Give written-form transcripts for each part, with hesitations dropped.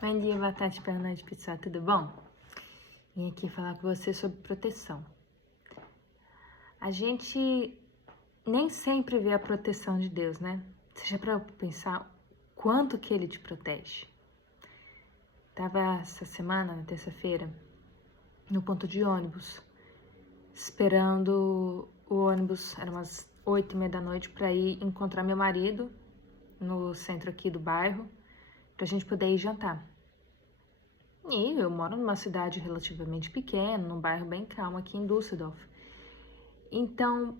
Bom dia, boa tarde, boa noite, pessoal, tudo bom? Vim aqui falar com você sobre proteção. A gente nem sempre vê a proteção de Deus, né? Você já parou pra pensar quanto que Ele te protege? Tava essa semana, na terça-feira, no ponto de ônibus, esperando o ônibus, eram umas 8h30 da noite, para ir encontrar meu marido no centro aqui do bairro, pra gente poder ir jantar. E eu moro numa cidade relativamente pequena, num bairro bem calmo aqui em Düsseldorf. Então,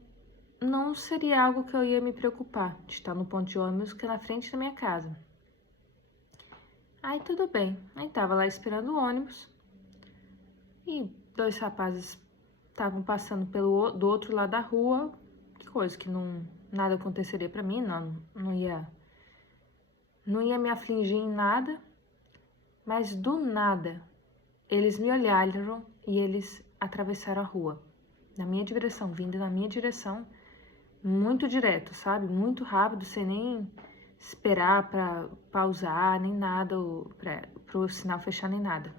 não seria algo que eu ia me preocupar de estar no ponto de ônibus que é na frente da minha casa. Aí tudo bem, aí tava lá esperando o ônibus e dois rapazes estavam passando do outro lado da rua, que coisa que nada aconteceria pra mim, não ia me afligir em nada, mas do nada eles me olharam e eles atravessaram a rua, na minha direção, vindo na minha direção, muito direto, sabe? Muito rápido, sem nem esperar para pausar, nem nada, para o sinal fechar, nem nada.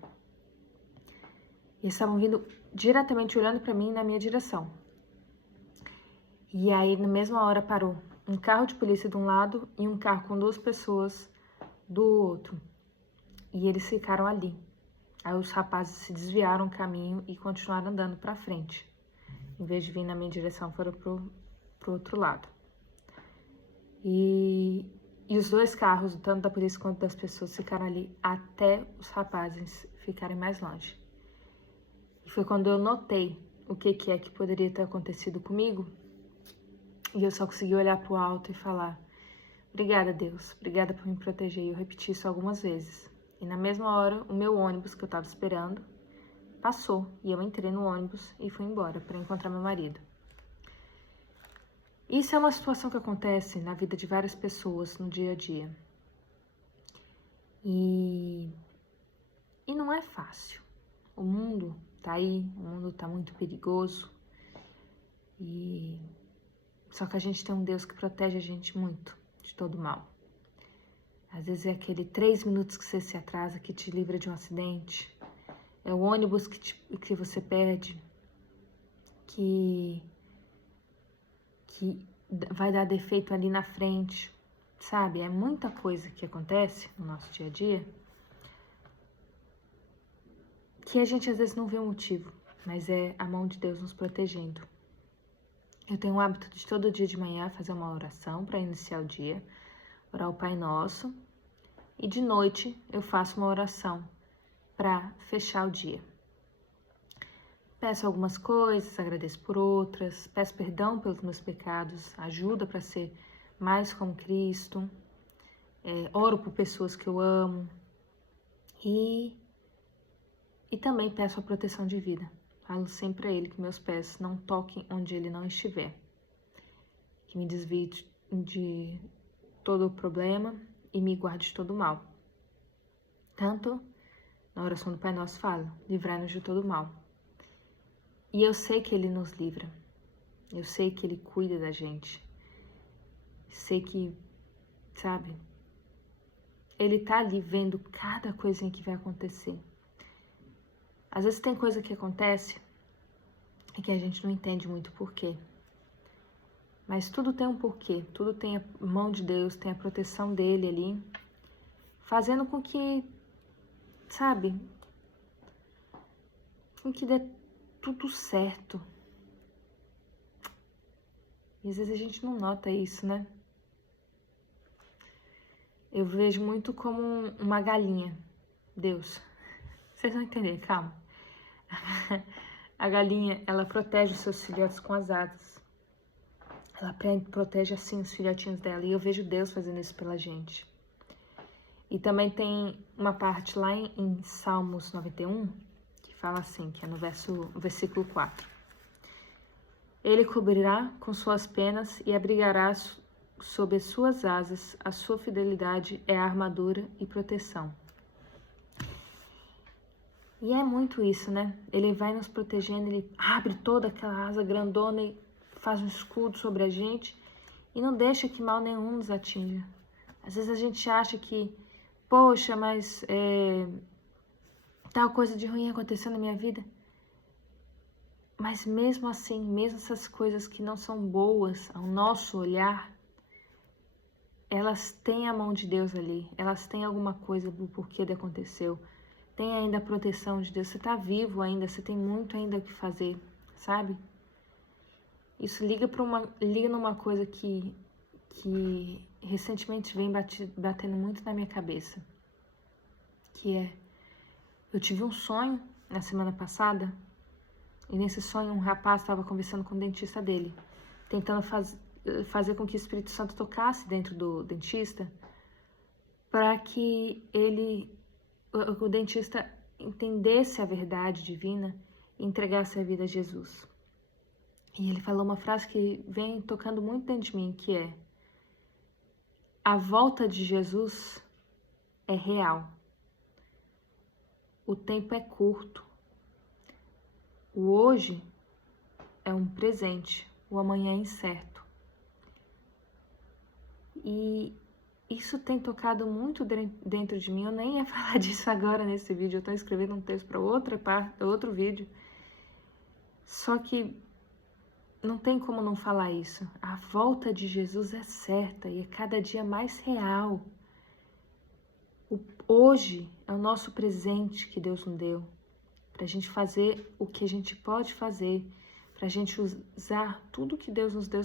Eles estavam vindo diretamente olhando para mim na minha direção. E aí, na mesma hora, parou um carro de polícia de um lado e um carro com duas pessoas do outro. E eles ficaram ali. Aí os rapazes se desviaram o caminho e continuaram andando para frente. Em vez de vir na minha direção, foram pro outro lado. E os dois carros, tanto da polícia quanto das pessoas, ficaram ali até os rapazes ficarem mais longe. E foi quando eu notei o que é que poderia ter acontecido comigo. E eu só consegui olhar pro alto e falar: obrigada, Deus, obrigada por me proteger. E eu repeti isso algumas vezes. E na mesma hora, o meu ônibus que eu tava esperando passou. E eu entrei no ônibus e fui embora para encontrar meu marido. Isso é uma situação que acontece na vida de várias pessoas no dia a dia. E não é fácil. O mundo tá aí, o mundo tá muito perigoso. Só que a gente tem um Deus que protege a gente muito de todo mal. Às vezes é aquele 3 minutos que você se atrasa que te livra de um acidente. É o ônibus que você perde, que vai dar defeito ali na frente, sabe? É muita coisa que acontece no nosso dia a dia que a gente às vezes não vê o motivo, mas é a mão de Deus nos protegendo. Eu tenho o hábito de todo dia de manhã fazer uma oração para iniciar o dia, orar o Pai Nosso, e de noite eu faço uma oração para fechar o dia. Peço algumas coisas, agradeço por outras, peço perdão pelos meus pecados, ajuda para ser mais como Cristo, oro por pessoas que eu amo e também peço a proteção de vida. Falo sempre a Ele que meus pés não toquem onde Ele não estiver, que me desvie de todo o problema e me guarde de todo o mal. Tanto na oração do Pai Nosso fala, livrai-nos de todo o mal. E eu sei que Ele nos livra, eu sei que Ele cuida da gente, sei que, sabe, Ele tá ali vendo cada coisinha que vai acontecer. Às vezes tem coisa que acontece e que a gente não entende muito porquê. Mas tudo tem um porquê, tudo tem a mão de Deus, tem a proteção dele ali, fazendo com que, sabe, com que dê tudo certo. E às vezes a gente não nota isso, né? Eu vejo muito como uma galinha, Deus. Vocês vão entender, calma. A galinha, ela protege os seus filhotes com as asas. Ela protege assim os filhotinhos dela. E eu vejo Deus fazendo isso pela gente. E também tem uma parte lá em Salmos 91, que fala assim, que é no versículo 4. Ele cobrirá com suas penas e abrigará sob as suas asas. A sua fidelidade é a armadura e proteção. E é muito isso, né? Ele vai nos protegendo, ele abre toda aquela asa grandona e faz um escudo sobre a gente e não deixa que mal nenhum nos atinja. Às vezes a gente acha que poxa, mas tal coisa de ruim aconteceu na minha vida. Mas mesmo assim, mesmo essas coisas que não são boas ao nosso olhar, elas têm a mão de Deus ali, elas têm alguma coisa do porquê de aconteceu. Tem ainda a proteção de Deus, você está vivo ainda, você tem muito ainda o que fazer, sabe? Isso liga numa coisa que recentemente vem batendo muito na minha cabeça, que é, eu tive um sonho na semana passada, e nesse sonho um rapaz estava conversando com o dentista dele, tentando fazer com que o Espírito Santo tocasse dentro do dentista, para que o dentista entendesse a verdade divina e entregasse a vida a Jesus. E ele falou uma frase que vem tocando muito dentro de mim, que é: a volta de Jesus é real. O tempo é curto. O hoje é um presente, o amanhã é incerto. E isso tem tocado muito dentro de mim. Eu nem ia falar disso agora nesse vídeo, eu estou escrevendo um texto para outro vídeo. Só que não tem como não falar isso. A volta de Jesus é certa e é cada dia mais real. Hoje é o nosso presente que Deus nos deu, para a gente fazer o que a gente pode fazer, para a gente usar tudo que Deus nos deu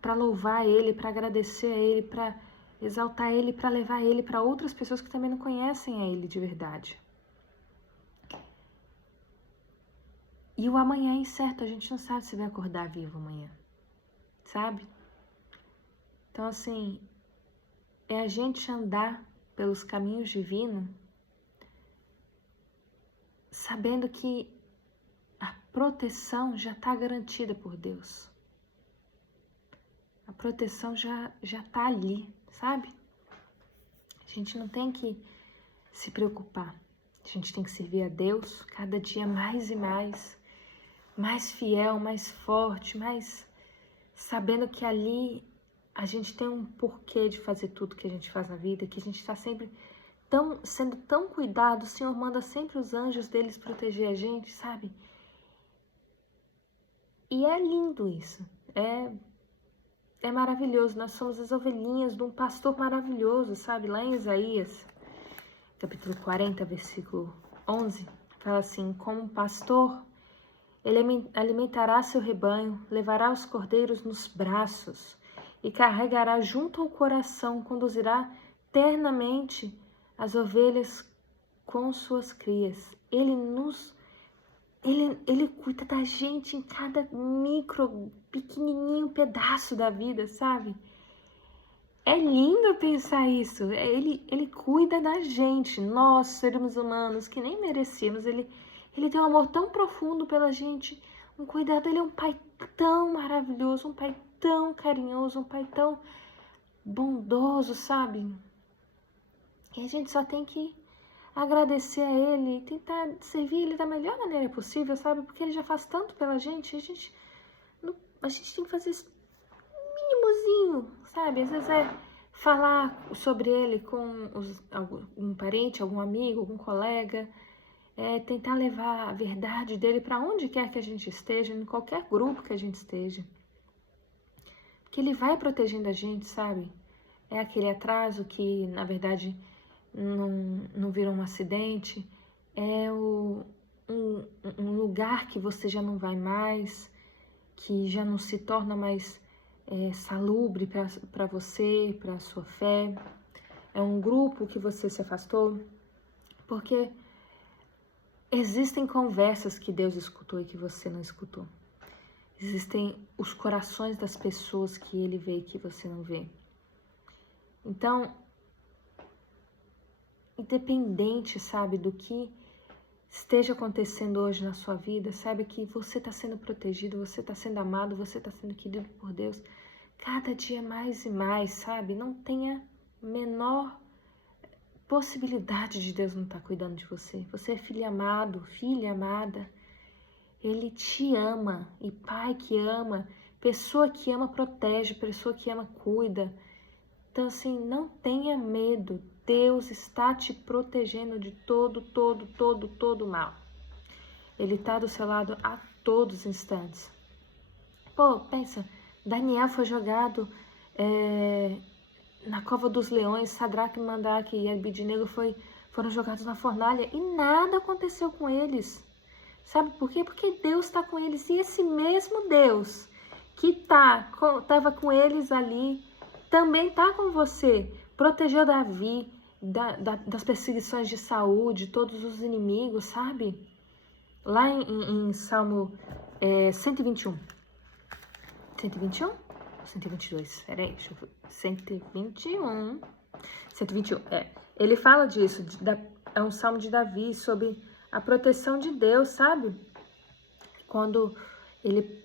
para louvar Ele, para agradecer a Ele, para exaltar Ele, para levar Ele para outras pessoas que também não conhecem a Ele de verdade. E o amanhã é incerto, a gente não sabe se vai acordar vivo amanhã, sabe? Então, assim, é a gente andar pelos caminhos divinos, sabendo que a proteção já está garantida por Deus. A proteção já está ali, sabe? A gente não tem que se preocupar. A gente tem que servir a Deus cada dia mais e mais fiel, mais forte, mais sabendo que ali a gente tem um porquê de fazer tudo que a gente faz na vida, que a gente está sempre sendo tão cuidado, o Senhor manda sempre os anjos deles proteger a gente, sabe? E é lindo isso, é maravilhoso, nós somos as ovelhinhas de um pastor maravilhoso, sabe? Lá em Isaías, capítulo 40, versículo 11, fala assim: como um pastor, ele alimentará seu rebanho, levará os cordeiros nos braços e carregará junto ao coração, conduzirá ternamente as ovelhas com suas crias. Ele cuida da gente em cada pequenininho pedaço da vida, sabe? É lindo pensar isso. Ele cuida da gente, nós, seres humanos, que nem merecíamos. Ele tem um amor tão profundo pela gente, um cuidado. Ele é um pai tão maravilhoso, um pai tão carinhoso, um pai tão bondoso, sabe? E a gente só tem que agradecer a ele e tentar servir ele da melhor maneira possível, sabe? Porque ele já faz tanto pela gente, a gente tem que fazer isso mínimozinho, sabe? Às vezes é falar sobre ele com algum parente, algum amigo, algum colega, tentar levar a verdade dele para onde quer que a gente esteja, em qualquer grupo que a gente esteja. Porque ele vai protegendo a gente, sabe? É aquele atraso que, na verdade, não vira um acidente, é um lugar que você já não vai mais, que já não se torna mais salubre para você, para a sua fé. É um grupo que você se afastou, porque existem conversas que Deus escutou e que você não escutou. Existem os corações das pessoas que Ele vê e que você não vê. Então, independente, sabe, do que esteja acontecendo hoje na sua vida, sabe que você está sendo protegido, você está sendo amado, você está sendo querido por Deus, cada dia mais e mais, sabe? Não tenha menor possibilidade de Deus não estar cuidando de você. Você é filho amado, filha amada. Ele te ama, e pai que ama, pessoa que ama protege, pessoa que ama cuida. Então, assim, não tenha medo. Deus está te protegendo de todo mal. Ele está do seu lado a todos os instantes. Pô, pensa, Daniel foi jogado na cova dos leões, Sadraque, Mandrake e Abednego foram jogados na fornalha e nada aconteceu com eles. Sabe por quê? Porque Deus está com eles. E esse mesmo Deus que estava com eles ali, também está com você. Protegeu Davi das perseguições de Saul, de todos os inimigos, sabe? Lá em Salmo 121. 121? 122? Peraí, deixa eu ver. 121. 121, Ele fala disso, é um salmo de Davi sobre a proteção de Deus, sabe? Quando ele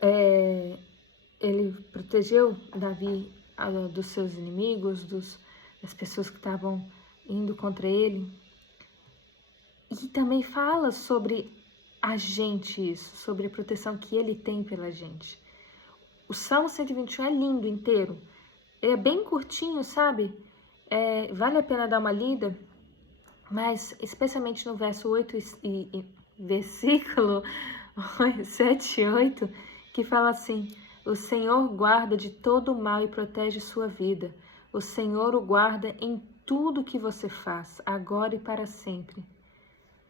protegeu Davi dos seus inimigos, das pessoas que estavam indo contra ele. E também fala sobre a gente isso, sobre a proteção que ele tem pela gente. O Salmo 121 é lindo inteiro. Ele é bem curtinho, sabe? Vale a pena dar uma lida, mas especialmente no verso 8 e versículo 7 e 8, que fala assim: o Senhor guarda de todo mal e protege sua vida. O Senhor o guarda em tudo que você faz, agora e para sempre.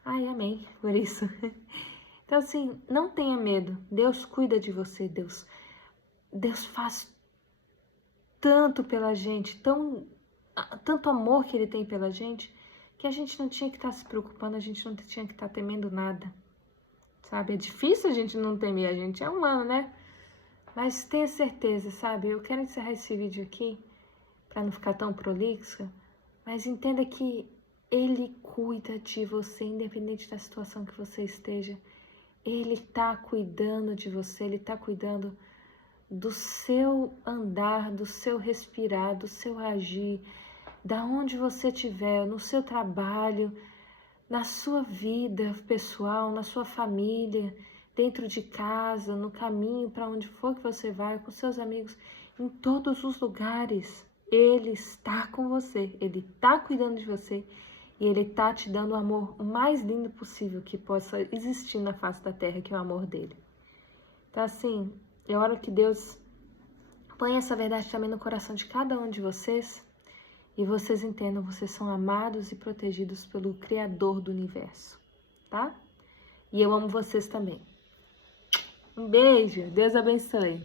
Ai, amém, por isso. Então, assim, não tenha medo. Deus cuida de você, Deus faz tanto pela gente, tanto amor que Ele tem pela gente, que a gente não tinha que estar se preocupando, a gente não tinha que estar temendo nada, sabe? É difícil a gente não temer, a gente é humano, né? Mas tenha certeza, sabe? Eu quero encerrar esse vídeo aqui, para não ficar tão prolixa, mas entenda que Ele cuida de você, independente da situação que você esteja. Ele tá cuidando de você, Ele tá cuidando do seu andar, do seu respirar, do seu agir, da onde você estiver, no seu trabalho, na sua vida pessoal, na sua família, dentro de casa, no caminho para onde for que você vai, com seus amigos, em todos os lugares. Ele está com você, Ele está cuidando de você e Ele está te dando o amor mais lindo possível que possa existir na face da terra, que é o amor dele. Então, assim, é hora que Deus põe essa verdade também no coração de cada um de vocês e vocês entendam, vocês são amados e protegidos pelo Criador do Universo, tá? E eu amo vocês também. Um beijo, Deus abençoe.